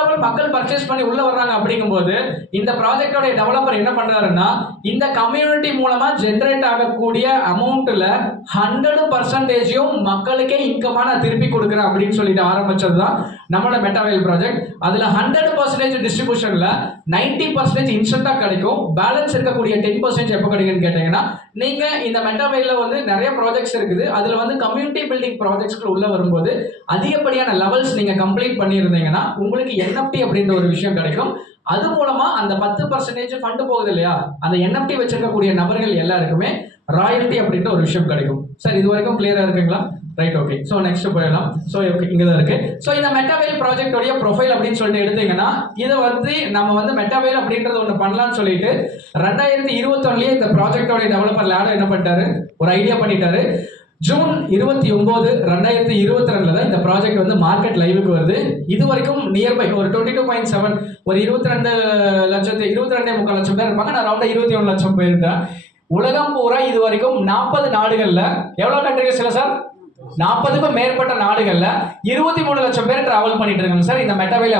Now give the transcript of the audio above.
Level மக்கள் purchase பண்ணி உள்ள வர்றாங்க அப்படிங்கும்போது இந்த ப்ராஜெக்டோட டெவலப்பர் என்ன பண்றாருன்னா இந்த கம்யூனிட்டி மூலமா ஜெனரேட் ஆகக்கூடிய அமௌண்ட்ல 100% மக்களுக்கே இன்கமா நான் திருப்பி கொடுக்குறேன் அப்படின்னு சொல்லிட்டு ஆரம்பிச்சதுதான் நம்மளோட மெட்டாவேல் ப்ராஜெக்ட். அதுல 100% டிஸ்ட்ரிபியூஷன்ல 90% இன்ஸ்டன்டா கிடைக்கும். பேலன்ஸ் இருக்கக்கூடிய 10% எப்போ கிடைக்குன்னு கேட்டீங்கன்னா நீங்க இந்த மெட்டாவேல்ல வந்து நிறைய ப்ராஜெக்ட்ஸ் இருக்குது. அதுல வந்து கம்யூனிட்டி பில்டிங் ப்ராஜெக்ட்ஸ்க்கு உள்ள வரும்போது அதிகப்படியான லெவல்ஸ் நீங்க கம்ப்ளீட் பண்ணியிருந்தீங்கன்னா உங்களுக்கு என்எஃப்டி அப்படின்ற ஒரு விஷயம் கிடைக்கும். அது மூலமா அந்த 10% ஃபண்ட் போகுது இல்லையா, அந்த என்எஃப்டி வச்சிருக்கக்கூடிய நபர்கள் எல்லாருக்குமே ராயல்டி அப்படின்ற ஒரு விஷயம் கிடைக்கும். சார் இது வரைக்கும் கிளியரா இருக்குங்களா? Right, okay. ஸோ நெக்ஸ்ட் போயிடலாம். ஸோ இங்கே தான் இருக்கு. ஸோ இந்த மெட்டாவேல் ப்ராஜெக்டோடைய ப்ரொஃபைல் அப்படின்னு சொல்லிட்டு எடுத்தீங்கன்னா இதை வந்து நம்ம வந்து மெட்டாவேல் அப்படின்றது ஒன்று பண்ணலாம்னு சொல்லிட்டு 2021 இந்த ப்ராஜெக்டோடைய டெவலப்பர் லேடோ என்ன பண்ணிட்டாரு, ஒரு ஐடியா பண்ணிட்டாரு. ஜூன் 29, 2022 தான் இந்த ப்ராஜெக்ட் வந்து மார்க்கெட் லைவுக்கு வருது. இது வரைக்கும் நியர்பை ஒரு 22.7 ஒரு 22.3 லட்சம் பேர் இருப்பாங்க. நான் ரவுண்டா 21 லட்சம் போயிருந்தேன். உலகம் பூரா இது வரைக்கும் 40 நாடுகள்ல எவ்வளவு கண்ட்ரிஸ் இல்ல சார், 40க்கும் மேற்பட்ட நாடுகள்ல 23 லட்சம் பேர் டிராவல் பண்ணிட்டு இருக்காங்க சார் இந்த மெட்டாவேல்